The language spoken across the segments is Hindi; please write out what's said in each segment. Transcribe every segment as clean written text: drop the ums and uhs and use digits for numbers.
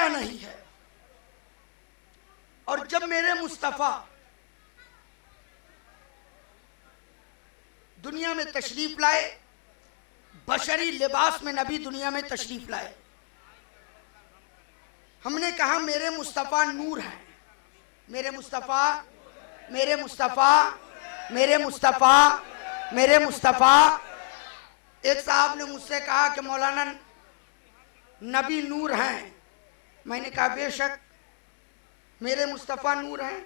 हया नहीं है। और जब मेरे मुस्तफ़ा दुनिया में तशरीफ लाए, बशरी लिबास में नबी दुनिया में तशरीफ लाए, हमने कहा मेरे मुस्तफ़ा नूर है। मेरे मुस्तफ़ा, मेरे मुस्तफ़ा, मेरे मुस्तफ़ा, मेरे मुस्तफ़ा। एक साहब ने मुझसे कहा कि मौलाना नबी नूर हैं। मैंने कहा बेशक मेरे मुस्तफ़ा नूर हैं।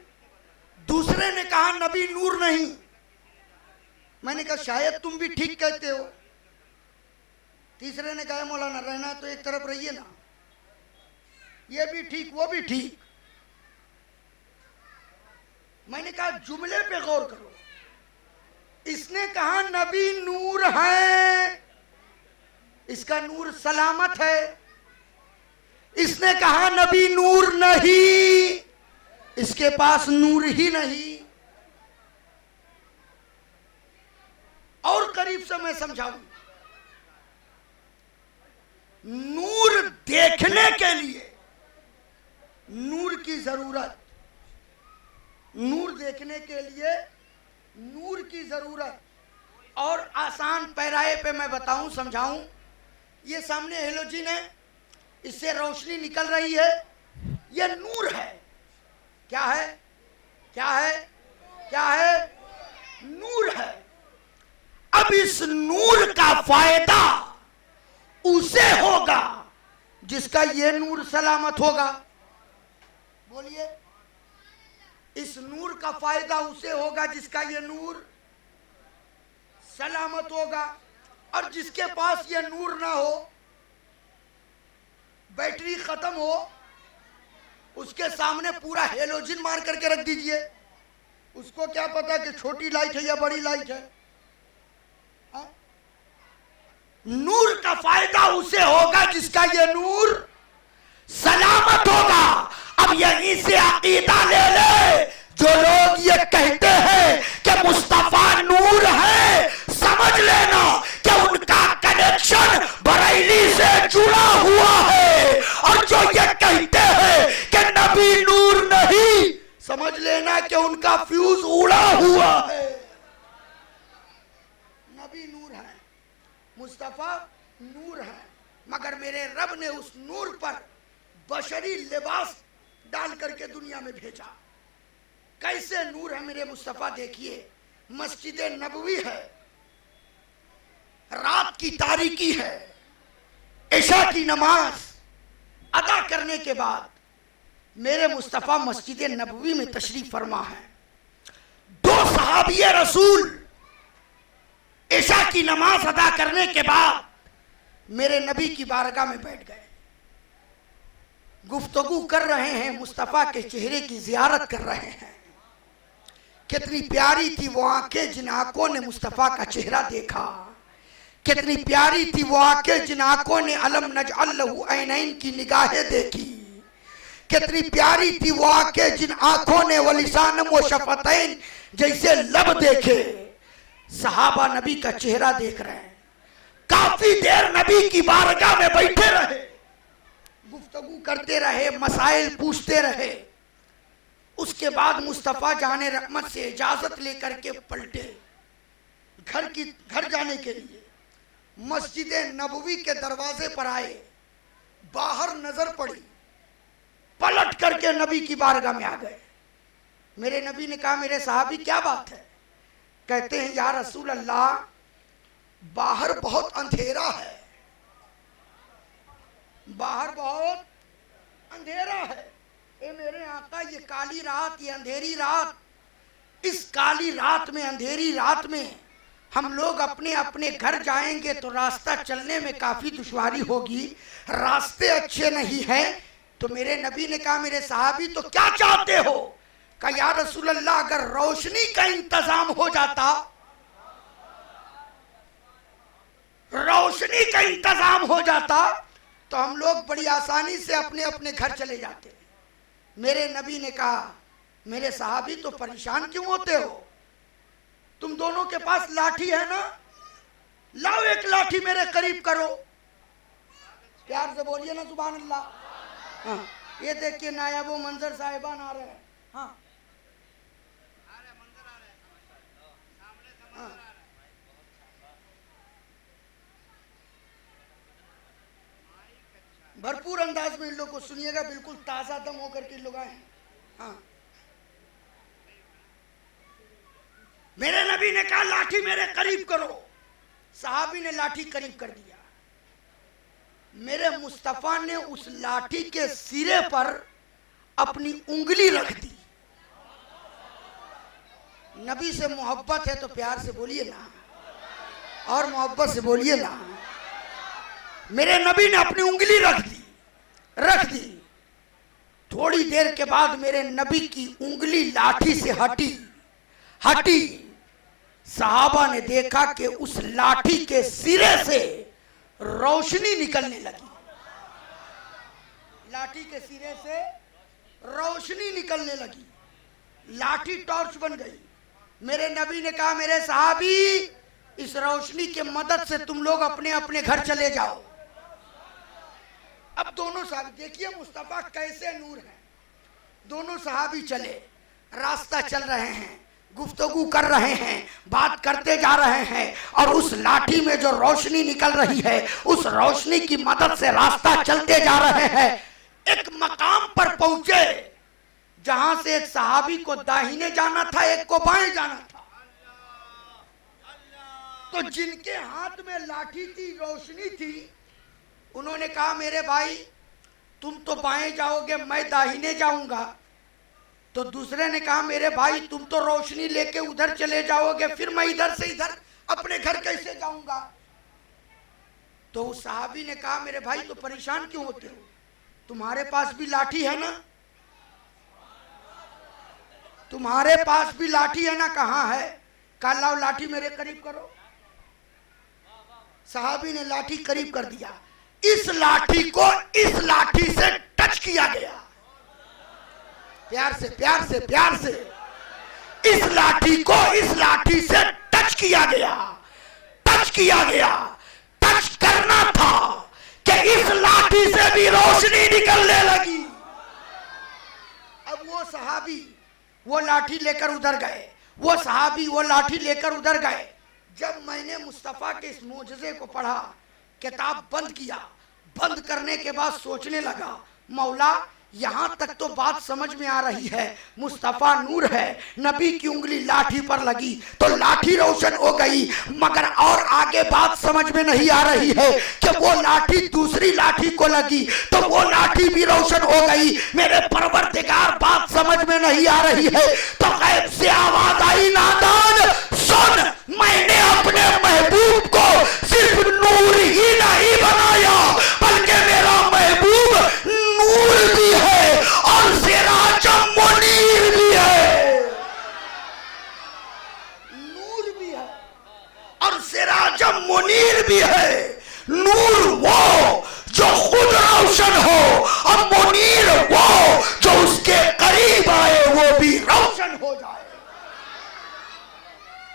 दूसरे ने कहा नबी नूर नहीं। मैंने कहा शायद तुम भी ठीक कहते हो। तीसरे ने कहा मौलाना रहना तो एक तरफ रहिए ना, ये भी ठीक वो भी ठीक। मैंने कहा जुमले पे गौर करो। इसने कहा नबी नूर है, इसका नूर सलामत है। इसने कहा नबी नूर नहीं, इसके पास नूर ही नहीं। और करीब से मैं समझाऊं, नूर देखने के लिए नूर की जरूरत, नूर देखने के लिए नूर की जरूरत। और आसान पैराए पे मैं बताऊं, समझाऊं। ये सामने हेलोजिन है, इससे रोशनी निकल रही है, ये नूर है। क्या है? क्या है? क्या है? नूर है। अब इस नूर का फायदा उसे होगा जिसका ये नूर सलामत होगा। बोलिए, इस नूर का फायदा उसे होगा जिसका ये नूर सलामत होगा। और जिसके पास ये नूर ना हो, बैटरी खत्म हो, उसके सामने पूरा हेलोजिन मार करके रख दीजिए। उसको क्या पता कि छोटी लाइट है या बड़ी लाइट है? हा? नूर का फायदा उसे होगा जिसका ये नूर सलामत होगा। अब यहीं से अकीदा ले ले। जो लोग ये कहते हैं कि मुस्तफा नूर है, समझ लेना कि उनका कनेक्शन बरेली से जुड़ा हुआ है। और जो ये कहते हैं कि नबी नूर नहीं, समझ लेना कि उनका फ्यूज उड़ा हुआ है। नबी नूर है, मुस्तफा नूर है, मगर मेरे रब ने उस नूर पर बशरी लिबास डाल करके दुनिया में भेजा। कैसे नूर है मेरे मुस्तफा? देखिए, मस्जिद नबवी है, रात की तारीकी है, इशा की नमाज अदा करने के बाद मेरे मुस्तफा मस्जिद नबवी में तशरीफ फरमा है। दो सहाबिये रसूल इशा की नमाज अदा करने के बाद मेरे नबी की बारगाह में बैठ गए। गुफ्तगू कर रहे हैं, मुस्तफा के चेहरे की जियारत कर रहे हैं। कितनी प्यारी थी वो आंखें जिन आंखों ने मुस्तफा का चेहरा देखा। कितनी प्यारी थी वो आंखें जिन आंखों ने अलम नजअल लहू ऐनैन की निगाहें देखी। कितनी प्यारी थी वो आंखें जिन आंखों ने वलिसानम व शफतैन जैसे लब देखे। सहाबा नबी का चेहरा देख रहे हैं। काफी देर नबी की बारगाह में बैठे रहे, गुफ्तगू करते रहे, मसाइल पूछते रहे। उसके बाद मुस्तफा जाने रहमत से इजाजत लेकर के पलटे घर जाने के लिए। मस्जिद नबवी के दरवाजे पर आए, बाहर नजर पड़ी, पलट करके नबी की बारगाह में आ गए। मेरे नबी ने कहा मेरे साहबी क्या बात है? कहते हैं या रसूल अल्लाह, बाहर बहुत अंधेरा है, बाहर बहुत अंधेरा है। ए मेरे आका, ये काली रात, ये अंधेरी रात, इस काली रात में, अंधेरी रात में हम लोग अपने अपने घर जाएंगे तो रास्ता चलने में काफी दुश्वारी होगी, रास्ते अच्छे नहीं हैं। तो मेरे नबी ने कहा मेरे साहबी तो क्या चाहते हो? कहा या रसूल अल्लाह, अगर रोशनी का इंतजाम हो जाता, रोशनी का इंतजाम हो जाता तो हम लोग बड़ी आसानी से अपने अपने घर चले जाते। मेरे नबी ने कहा मेरे साहबी तो परेशान क्यों होते हो? तुम दोनों के पास लाठी है ना, लाओ एक लाठी मेरे करीब करो। प्यार से बोलिए ना सुभान अल्लाह। हाँ, ये देखिए नायाबो मंजर साहिबान आ रहे हैं। हाँ हाँ, भरपूर अंदाज में इन लोग को सुनिएगा, बिल्कुल ताजा दम होकर के लोग आए हैं। हाँ, मेरे नबी ने कहा लाठी मेरे करीब करो, साहबी ने लाठी करीब कर दिया। मेरे मुस्तफा ने उस लाठी के सिरे पर अपनी उंगली रख दी। नबी से मोहब्बत है तो प्यार से बोलिए ना, और मोहब्बत से बोलिए ना। मेरे नबी ने अपनी उंगली रख दी। थोड़ी देर के बाद मेरे नबी की उंगली लाठी से हटी। सहाबा ने देखा कि उस लाठी के सिरे से रोशनी निकलने लगी। लाठी के सिरे से रोशनी निकलने लगी, लाठी टॉर्च बन गई। मेरे नबी ने कहा मेरे सहाबी, इस रोशनी के मदद से तुम लोग अपने अपने घर चले जाओ। अब दोनों सहाबी देखिए मुस्तफा कैसे नूर है। दोनों सहाबी चले, रास्ता चल रहे हैं, गुफ्तगू कर रहे हैं, बात करते जा रहे हैं, और उस लाठी में जो रोशनी निकल रही है उस रोशनी की मदद से रास्ता चलते जा रहे हैं। एक मकाम पर पहुंचे जहां से एक सहाबी को दाहिने जाना था, एक को बाएं जाना था। तो जिनके हाथ में लाठी थी, रोशनी थी, उन्होंने कहा मेरे भाई तुम तो बाएं जाओगे, मैं दाहिने जाऊंगा। तो दूसरे ने कहा मेरे भाई तुम तो रोशनी लेके उधर चले जाओगे, फिर मैं इधर से इधर अपने घर कैसे जाऊंगा। तो उस सहाबी ने कहा मेरे भाई तो परेशान क्यों होते हो, तुम्हारे पास भी लाठी है ना, तुम्हारे पास भी लाठी है ना, कहाँ है। कहा लाओ लाठी मेरे करीब करो। सहाबी ने लाठी करीब कर दिया। इस लाठी को इस लाठी से टच किया गया, प्यार से इस लाठी को इस लाठी से टच किया गया। टच करना था कि इस लाठी से भी रोशनी निकलने लगी। अब वो सहाबी वो लाठी लेकर उधर गए, वो सहाबी वो लाठी लेकर उधर गए। जब मैंने मुस्तफा के इस मोजज़े को पढ़ा, किताब बंद किया, बंद करने के बाद सोचने लगा मौला यहां तक तो बात समझ में आ रही है, मुस्तफा नूर है, नबी की उंगली लाठी पर लगी तो लाठी रोशन हो गई, मगर और आगे बात समझ में नहीं आ रही है कि वो लाठी दूसरी लाठी को लगी तो वो लाठी भी रोशन हो गई। मेरे परवरदिगार बात समझ में नहीं आ रही है तो गैब से आवाज आई नादान सुन, मैंने अपने महबूब को सिर्फ नूर ही नहीं बनाया बल्कि मेरा महबूब नूर भी है और सिराज मुनीर भी है। नूर भी है और सिराज मुनीर भी है। नूर वो जो खुद रोशन हो और मुनीर वो जो उसके करीब आए वो भी रोशन हो जाए।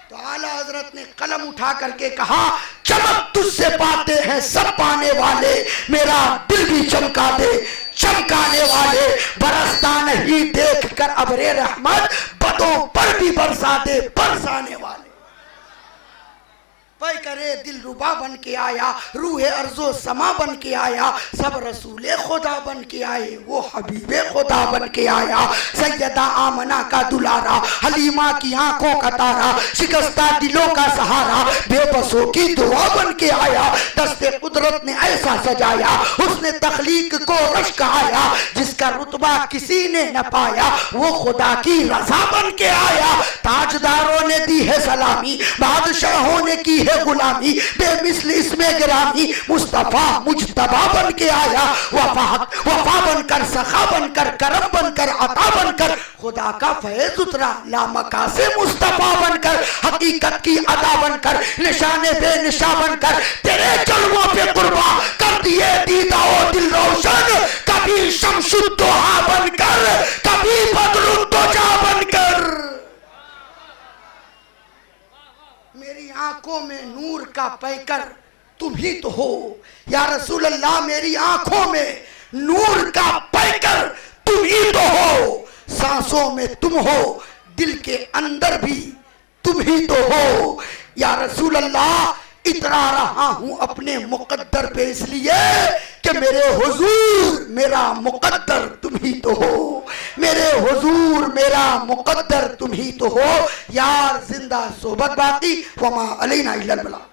तो आला हजरत ने कलम उठा करके कहा चमक तुझसे पाते हैं सब पाने वाले, मेरा दिल भी चमका दे चमकाने वाले, बरसता नहीं देख कर अबरे रहमत, बदों पर भी बरसा दे बरसाने वाले। पै करे दिल रुबा बन के आया, रूहे अर्जो समा बन के आया, सब रसूले खुदा बन के आए, वो हबीबे खुदा बन के आया। सैयदा आमना का दुलारा, हलीमा की आंखों का तारा, शिकस्ता दिलों का सहारा, बेबसों की दुआ बन के आया। दस्ते कुदरत ने ऐसा सजाया, उसने तख्लीक को रश कहाया, जिसका रुतबा किसी ने न पाया वो खुदा की रजा बन के आया। ताजदारों ने दी है सलामी, बादशाहों ने की गुलामी, बेमिसल इसमें गिरामी, मुस्तफा मुजतबा बन के आया। वफा बनकर, सखा बनकर, करम बनकर, अता बनकर, खुदा का फैज उतरा लामका से मुस्तफा बनकर, हकीकत की अदा बनकर, निशाने बेनिशा बनकर, तेरे जलवों पे कुर्बा कर दिए दीदा ओ दिल रोशन, कभी शमसुद्दोहा बनकर, कभी बदरुद्दोजा बनकर। मेरी आंखों में नूर का पैकर तुम ही तो हो या रसूल अल्लाह, मेरी आंखों में नूर का पैकर सांसों में तुम हो, दिल के अंदर भी तुम ही तो हो। या रसूल अल्लाह, इतरा रहा हूं अपने मुकद्दर पे इसलिए कि मेरे हुजूर मेरा मुकद्दर तुम ही तो हो, मेरे हुजूर मेरा मुकद्दर तुम ही तो हो। यार जिंदा सोबत बाकी, वमा अलैना इल्लल बलाग।